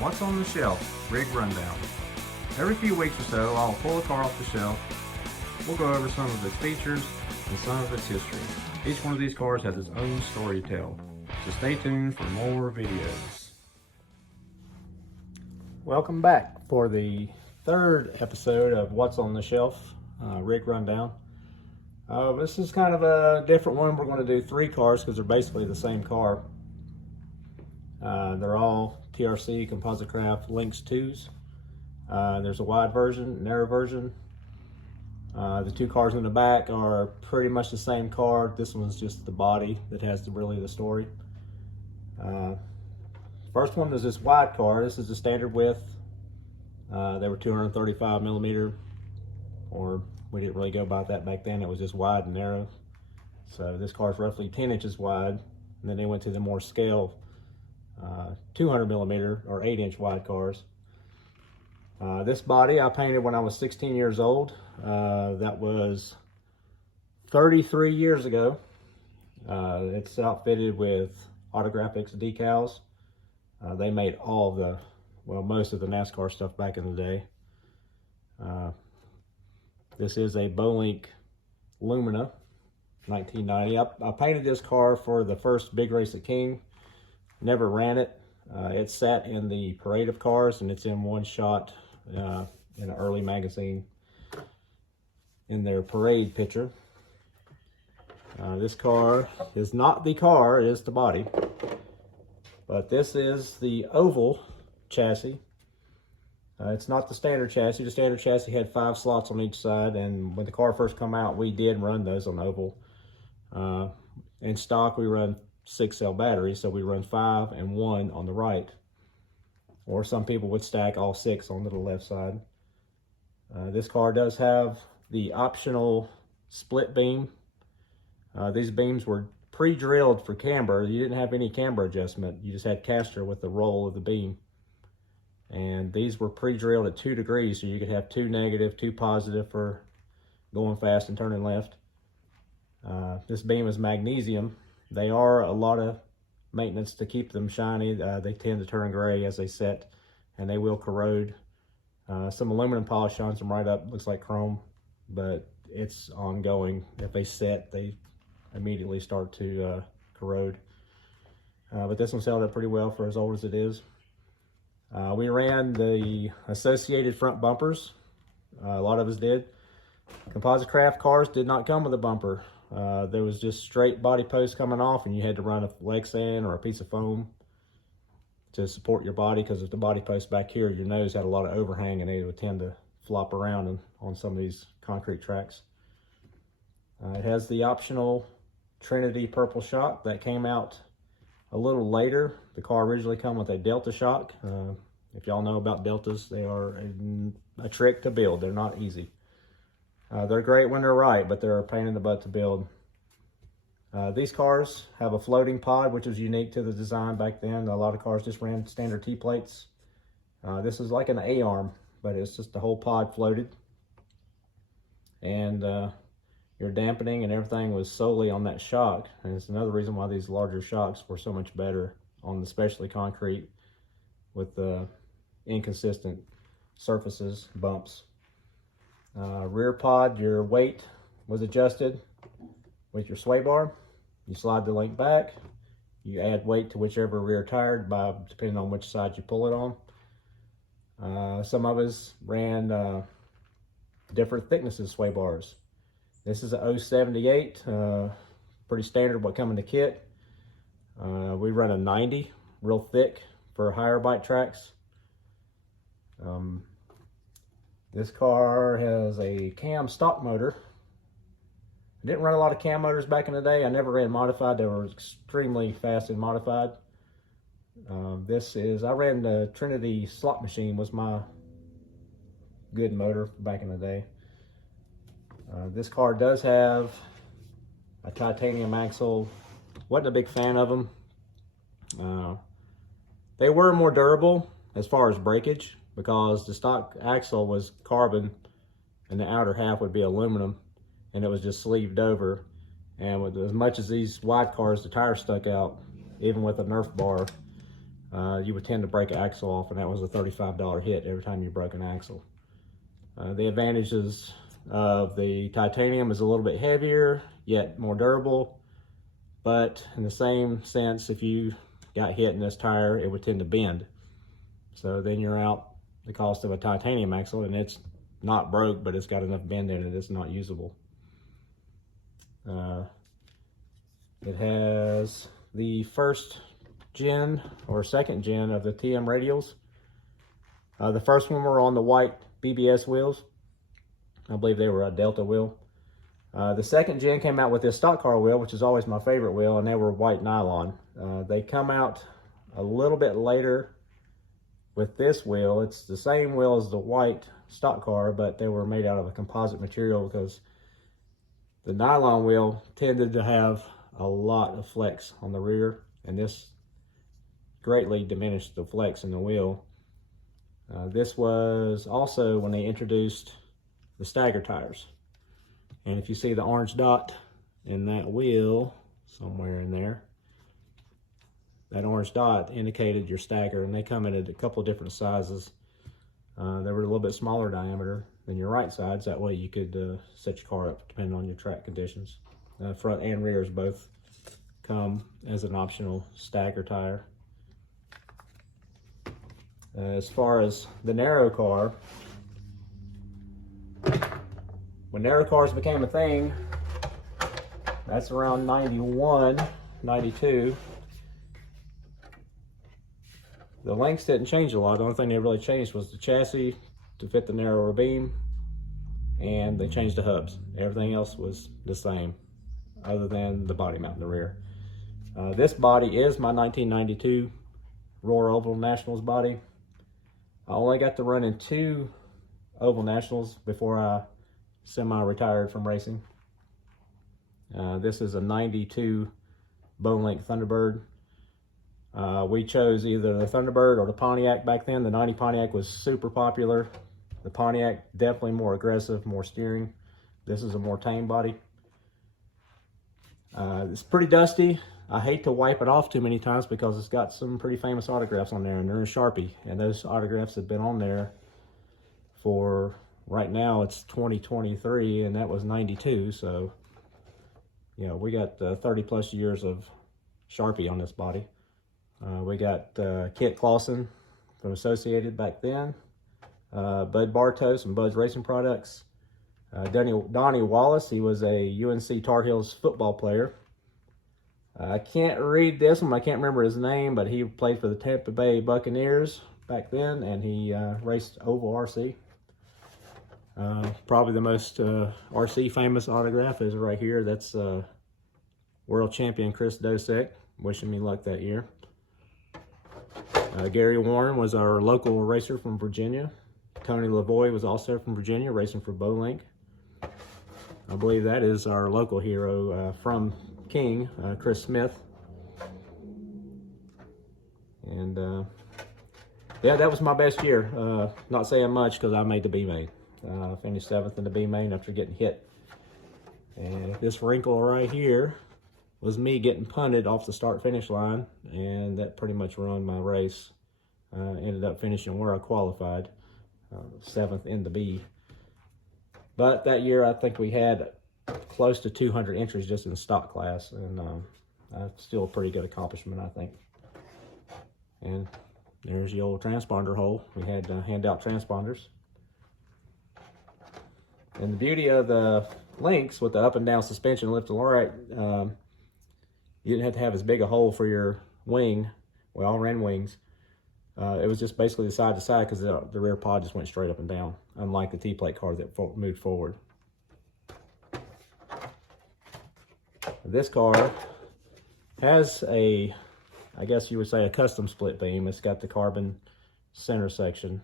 What's on the Shelf Rig Rundown. Every few weeks or so, I'll pull a car off the shelf. We'll go over some of its features and some of its history. Each one of these cars has its own story to tell, so stay tuned for more videos. Welcome back for the third episode of What's on the Shelf Rig Rundown. This is kind of a different one. We're going to do three cars because they're basically the same car. They're all TRC Composite Craft Lynx 2s. There's a wide version, narrow version. The two cars in the back are pretty much the same car. This one's just the body that has the story. First one is this wide car. This is the standard width. They were 235 millimeter, or we didn't really go by that back then. It was just wide and narrow. So this car is roughly 10 inches wide. And then they went to the more scale 200 millimeter or 8-inch wide cars. This body I painted when I was 16 years old. That was 33 years ago. It's outfitted with Autographics decals. They made all of most of the NASCAR stuff back in the day. This is a Bolink Lumina 1990. I painted this car for the first big race at King. Never ran it. It sat in the parade of cars, and it's in one shot in an early magazine in their parade picture. This car is not the car, it is the body. But this is the oval chassis. It's not the standard chassis. The standard chassis had 5 slots on each side, and when the car first come out, we did run those on oval. In stock, we run 6-cell batteries, so we run 5 and 1 on the right. Or some people would stack all 6 onto the left side. This car does have the optional split beam. These beams were pre-drilled for camber. You didn't have any camber adjustment. You just had caster with the roll of the beam. And these were pre-drilled at 2 degrees, so you could have 2 negative, 2 positive for going fast and turning left. This beam is magnesium. They are a lot of maintenance to keep them shiny. They tend to turn gray as they set, and they will corrode. Some aluminum polish shines them right up, looks like chrome, but it's ongoing. If they set, they immediately start to corrode. But this one's held up pretty well for as old as it is. We ran the associated front bumpers. A lot of us did. Composite Craft cars did not come with a bumper. There was just straight body posts coming off, and you had to run a Lexan or a piece of foam to support your body, because if the body post back here, your nose had a lot of overhang and it would tend to flop around on some of these concrete tracks. It has the optional Trinity purple shock that came out a little later. The car originally came with a Delta shock. If y'all know about Deltas, they are a trick to build. They're not easy. They're great when they're right, but they're a pain in the butt to build. These cars have a floating pod, which is unique to the design back then. A lot of cars just ran standard T-plates. This is like an A-arm, but it's just the whole pod floated. And your dampening and everything was solely on that shock. And it's another reason why these larger shocks were so much better on the specialty concrete with the inconsistent surfaces, bumps. Rear pod, your weight was adjusted with your sway bar. You slide the link back. You add weight to whichever rear tire, depending on which side you pull it on. Some of us ran different thicknesses sway bars. This is a 078, pretty standard what come in the kit. We run a 90, real thick for higher bike tracks. This car has a cam stock motor. I didn't run a lot of cam motors back in the day. I never ran modified. They were extremely fast and modified. I ran the Trinity slot machine, was my good motor back in the day. This car does have a titanium axle. Wasn't a big fan of them. They were more durable as far as breakage, because the stock axle was carbon and the outer half would be aluminum, and it was just sleeved over. And with as much as these wide cars, the tires stuck out, even with a Nerf bar, you would tend to break an axle off, and that was a $35 hit every time you broke an axle. The advantages of the titanium is a little bit heavier, yet more durable. But in the same sense, if you got hit in this tire, it would tend to bend. So then you're out the cost of a titanium axle, and it's not broke, but it's got enough bend in it, it's not usable. It has the first gen or second gen of the TM radials. The first one were on the white BBS wheels. I believe they were a Delta wheel. The second gen came out with this stock car wheel, which is always my favorite wheel, and they were white nylon. They come out a little bit later with this wheel. It's the same wheel as the white stock car, but they were made out of a composite material because the nylon wheel tended to have a lot of flex on the rear, and this greatly diminished the flex in the wheel. This was also when they introduced the stagger tires. And if you see the orange dot in that wheel, somewhere in there, that orange dot indicated your stagger, and they come in at a couple of different sizes. They were a little bit smaller diameter than your right sides. That way you could set your car up depending on your track conditions. Front and rears both come as an optional stagger tire. As far as the narrow car, when narrow cars became a thing, that's around 91, 92. The lengths didn't change a lot. The only thing that really changed was the chassis to fit the narrower beam, and they changed the hubs. Everything else was the same, other than the body mount in the rear. This body is my 1992 Roar Oval Nationals body. I only got to run in 2 Oval Nationals before I semi-retired from racing. This is a 92 Bone Link Thunderbird. We chose either the Thunderbird or the Pontiac back then. The 90 Pontiac was super popular. The Pontiac, definitely more aggressive, more steering. This is a more tame body. It's pretty dusty. I hate to wipe it off too many times because it's got some pretty famous autographs on there, and they're in Sharpie. And those autographs have been on there for, right now it's 2023, and that was 92. So, you know, we got 30 plus years of Sharpie on this body. We got Kit Clausen from Associated back then, Bud Bartos from Bud's Racing Products, Donnie Wallace. He was a UNC Tar Heels football player. I can't read this one. I can't remember his name, but he played for the Tampa Bay Buccaneers back then, and he raced Oval RC. Probably the most RC famous autograph is right here. That's world champion Chris Dosek. Wishing me luck that year. Gary Warren was our local racer from Virginia. Tony Lavoie was also from Virginia, racing for Bowlink. I believe that is our local hero from King, Chris Smith. And yeah, that was my best year. Not saying much because I made the B main. Finished 7th in the B main after getting hit. And this wrinkle right here was me getting punted off the start-finish line, and that pretty much ruined my race. Ended up finishing where I qualified, 7th in the B. But that year, I think we had close to 200 entries just in the stock class, and that's still a pretty good accomplishment, I think. And there's the old transponder hole. We had hand-out transponders. And the beauty of the Lynx with the up and down suspension, left and right, you didn't have to have as big a hole for your wing. We all ran wings. It was just basically the side to side because the rear pod just went straight up and down, unlike the T-plate car that moved forward. This car has a, I guess you would say, a custom split beam. It's got the carbon center section.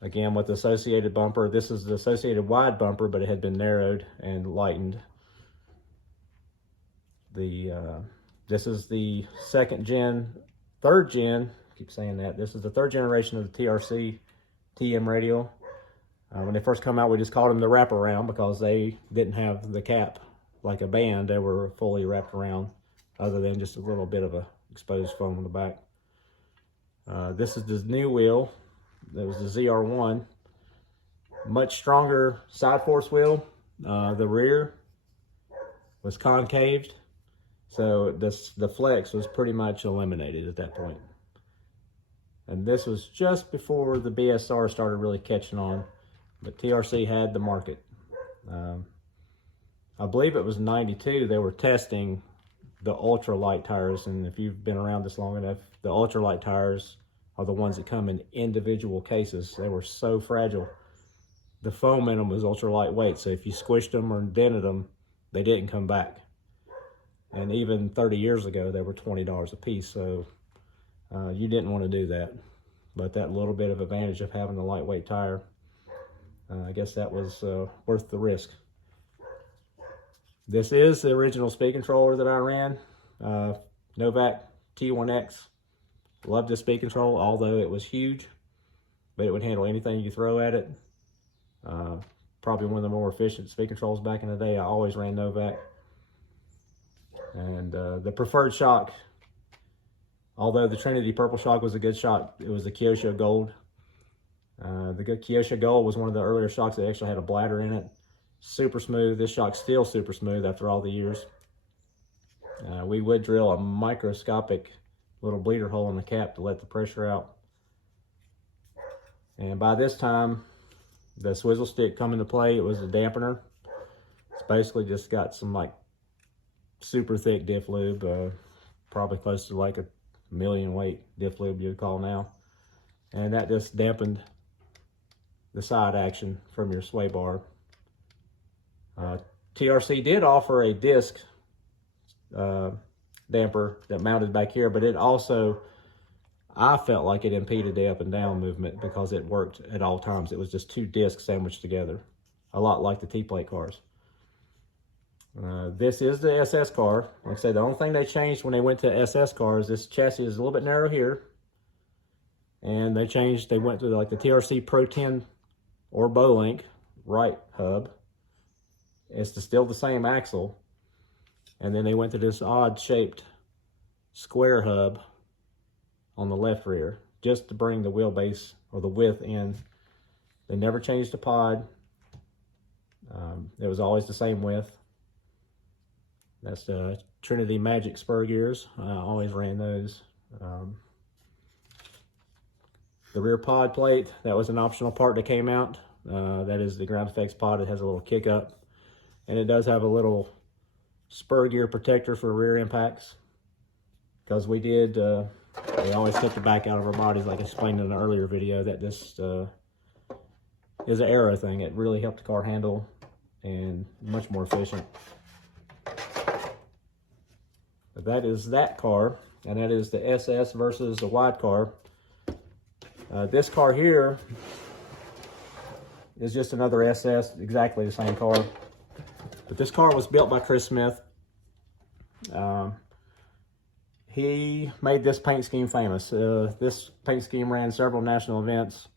Again, with the Associated bumper. This is the Associated wide bumper, but it had been narrowed and lightened. This is the third gen, I keep saying that. This is the 3rd generation of the TRC TM radial. When they first come out, we just called them the wraparound because they didn't have the cap like a band. They were fully wrapped around, other than just a little bit of a exposed foam on the back. This is the new wheel. That was the ZR1. Much stronger side force wheel. The rear was concaved, so the flex was pretty much eliminated at that point. And this was just before the BSR started really catching on, but TRC had the market. I believe it was 92, they were testing the ultralight tires, and if you've been around this long enough, the ultralight tires are the ones that come in individual cases. They were so fragile. The foam in them was ultra lightweight, so if you squished them or dented them, they didn't come back. And even 30 years ago, they were $20 a piece, so you didn't want to do that. But that little bit of advantage of having a lightweight tire, I guess that was worth the risk. This is the original speed controller that I ran, Novak T1X. Loved this speed control, although it was huge, but it would handle anything you throw at it. Probably one of the more efficient speed controls back in the day. I always ran Novak. And the preferred shock, although the Trinity Purple shock was a good shock, it was the Kyosho Gold. The Kyosho Gold was one of the earlier shocks that actually had a bladder in it. Super smooth. This shock's still super smooth after all the years. We would drill a microscopic little bleeder hole in the cap to let the pressure out. And by this time, the swizzle stick come into play. It was a dampener. It's basically just got some like super thick diff lube, probably close to like a million weight diff lube you'd call now. And that just dampened the side action from your sway bar. TRC did offer a disc damper that mounted back here, but it also, I felt like it impeded the up and down movement because it worked at all times. It was just two discs sandwiched together, a lot like the T-plate cars. This is the SS car. Like I said, the only thing they changed when they went to SS cars, this chassis is a little bit narrow here. And they went to like the TRC Pro 10 or Bowlink right hub. It's still the same axle. And then they went to this odd shaped square hub on the left rear, just to bring the wheelbase or the width in. They never changed the pod. It was always the same width. That's the Trinity Magic spur gears. I always ran those. The rear pod plate, that was an optional part that came out. That is the ground effects pod. It has a little kick up. And it does have a little spur gear protector for rear impacts. Because we always took the back out of our bodies, like I explained in an earlier video, that this is an aero thing. It really helped the car handle and much more efficient. But that is that car, and that is the SS versus the wide car. This car here is just another SS, exactly the same car. But this car was built by Chris Smith. He made this paint scheme famous. This paint scheme ran several national events.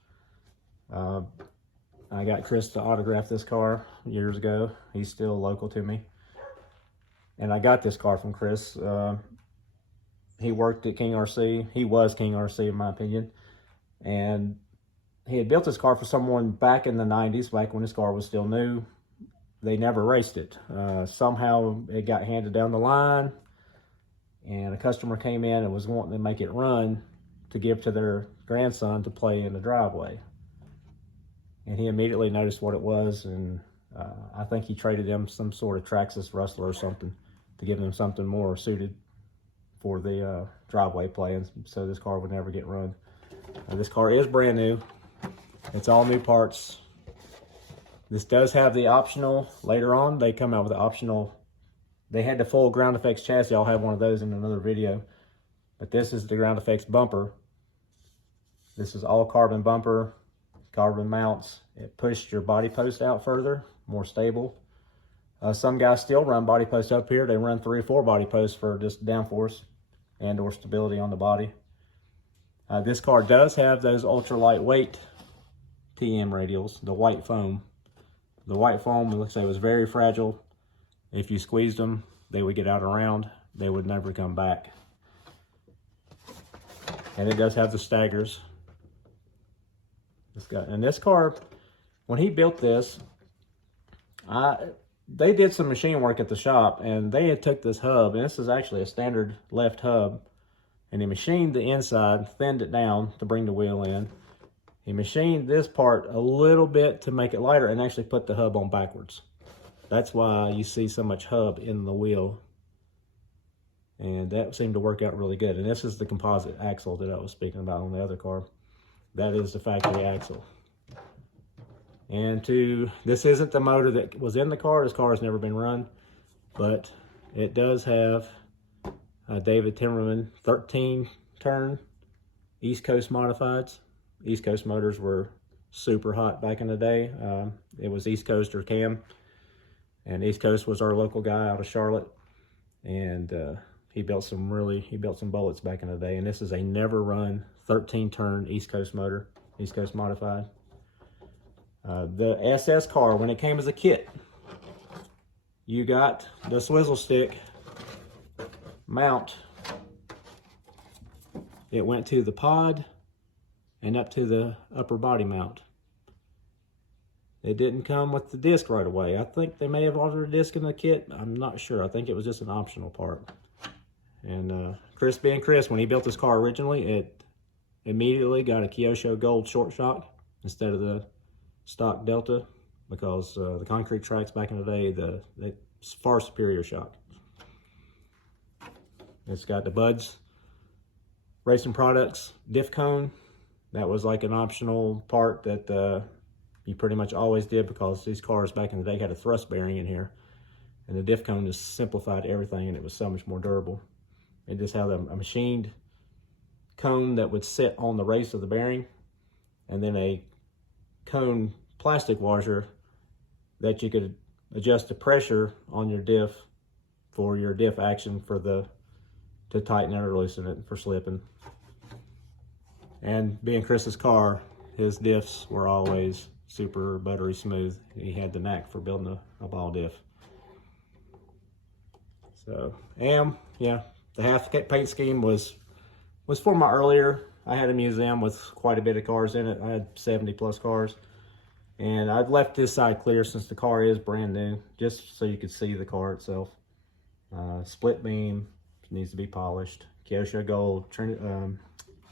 I got Chris to autograph this car years ago. He's still local to me. And I got this car from Chris. He worked at King RC. He was King RC in my opinion. And he had built this car for someone back in the 90s, back when this car was still new. They never raced it. Somehow it got handed down the line, and a customer came in and was wanting to make it run to give to their grandson to play in the driveway. And he immediately noticed what it was, and I think he traded him some sort of Traxxas Rustler or something to give him something more suited for the driveway play, and so this car would never get run. This car is brand new. It's all new parts. This does have the optional, later on, they come out with the optional, they had the full ground effects chassis. I'll have one of those in another video. But this is the ground effects bumper. This is all carbon bumper, carbon mounts. It pushed your body post out further, more stable. Some guys still run body posts up here. They run 3 or 4 body posts for just downforce and or stability on the body. This car does have those ultra lightweight TM radials, the white foam. The white foam, let's say, was very fragile. If you squeezed them, they would get out around. They would never come back. and it does have the staggers. And this car, when he built this, they did some machine work at the shop, and they had took this hub, and this is actually a standard left hub, and he machined the inside, thinned it down to bring the wheel in. He machined this part a little bit to make it lighter and actually put the hub on backwards. That's why you see so much hub in the wheel. And that seemed to work out really good. And this is the composite axle that I was speaking about on the other car. That is the factory axle. And this isn't the motor that was in the car. This car has never been run, but it does have David Timmerman 13 turn East Coast modifieds. East Coast motors were super hot back in the day. It was East Coast or Cam, and East Coast was our local guy out of Charlotte, and he built some bullets back in the day. And this is a never run 13 turn East Coast motor, East Coast modified. The SS car, when it came as a kit, you got the swizzle stick mount. It went to the pod and up to the upper body mount. It didn't come with the disc right away. I think they may have ordered a disc in the kit. I'm not sure. I think it was just an optional part. And Chris being Chris, when he built this car originally, it immediately got a Kyosho Gold short shock instead of the stock Delta, because the concrete tracks back in the day, it's far superior shock. It's got the Buds Racing Products diff cone. That was like an optional part that you pretty much always did, because these cars back in the day had a thrust bearing in here, and the diff cone just simplified everything, and it was so much more durable. It just had a machined cone that would sit on the race of the bearing, and then a cone plastic washer that you could adjust the pressure on your diff for your diff action to tighten it or loosen it for slipping. And being Chris's car, his diffs were always super buttery smooth. He had the knack for building a ball diff. So, yeah, the half paint scheme was for my earlier. I had a museum with quite a bit of cars in it. I had 70 plus cars. And I've left this side clear since the car is brand new, just so you could see the car itself. Split beam, needs to be polished. Kyosho Gold,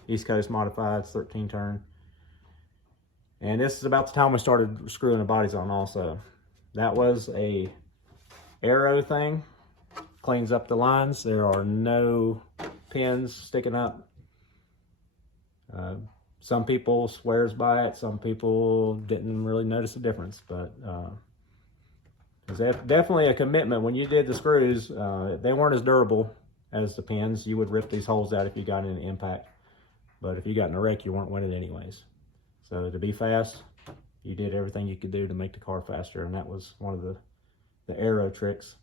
East Coast Modifieds, 13 turn. And this is about the time we started screwing the bodies on also. That was a Aero thing. Cleans up the lines. There are no pins sticking up. Some people swears by it. Some people didn't really notice the difference, but it's definitely a commitment. When you did the screws, they weren't as durable as the pins. You would rip these holes out if you got in an impact, but if you got in a wreck, you weren't winning anyways. So to be fast, you did everything you could do to make the car faster, and that was one of the Aero tricks.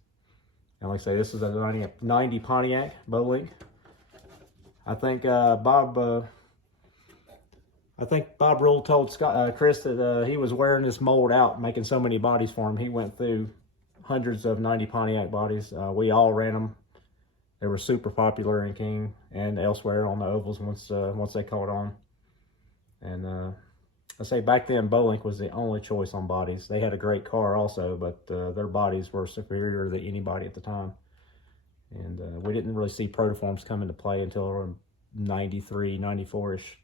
And like I say, this is a 90 Pontiac Bowlink. I think Bob Rule told Chris that he was wearing this mold out, making so many bodies for him. He went through hundreds of 90 Pontiac bodies. We all ran them. They were super popular in King and elsewhere on the ovals once they caught on. And I say back then, Bowlink was the only choice on bodies. They had a great car also, but their bodies were superior to anybody at the time. And we didn't really see Protoforms come into play until 93, 94-ish.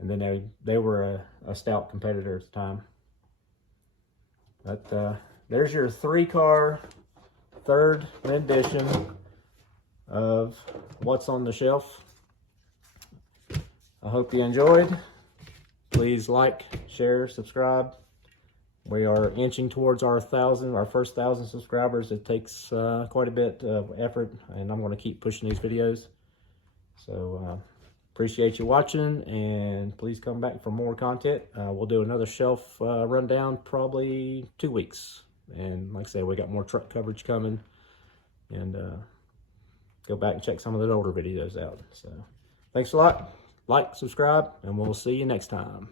And then they were a stout competitor at the time. But there's your 3-car, third rendition of What's on the Shelf. I hope you enjoyed. Please like, share, subscribe. We are inching towards our first 1,000 subscribers. It takes quite a bit of effort, and I'm going to keep pushing these videos. So appreciate you watching, and please come back for more content. We'll do another shelf rundown probably 2 weeks. And like I said, we got more truck coverage coming, and go back and check some of the older videos out. So thanks a lot. Like, subscribe, and we'll see you next time.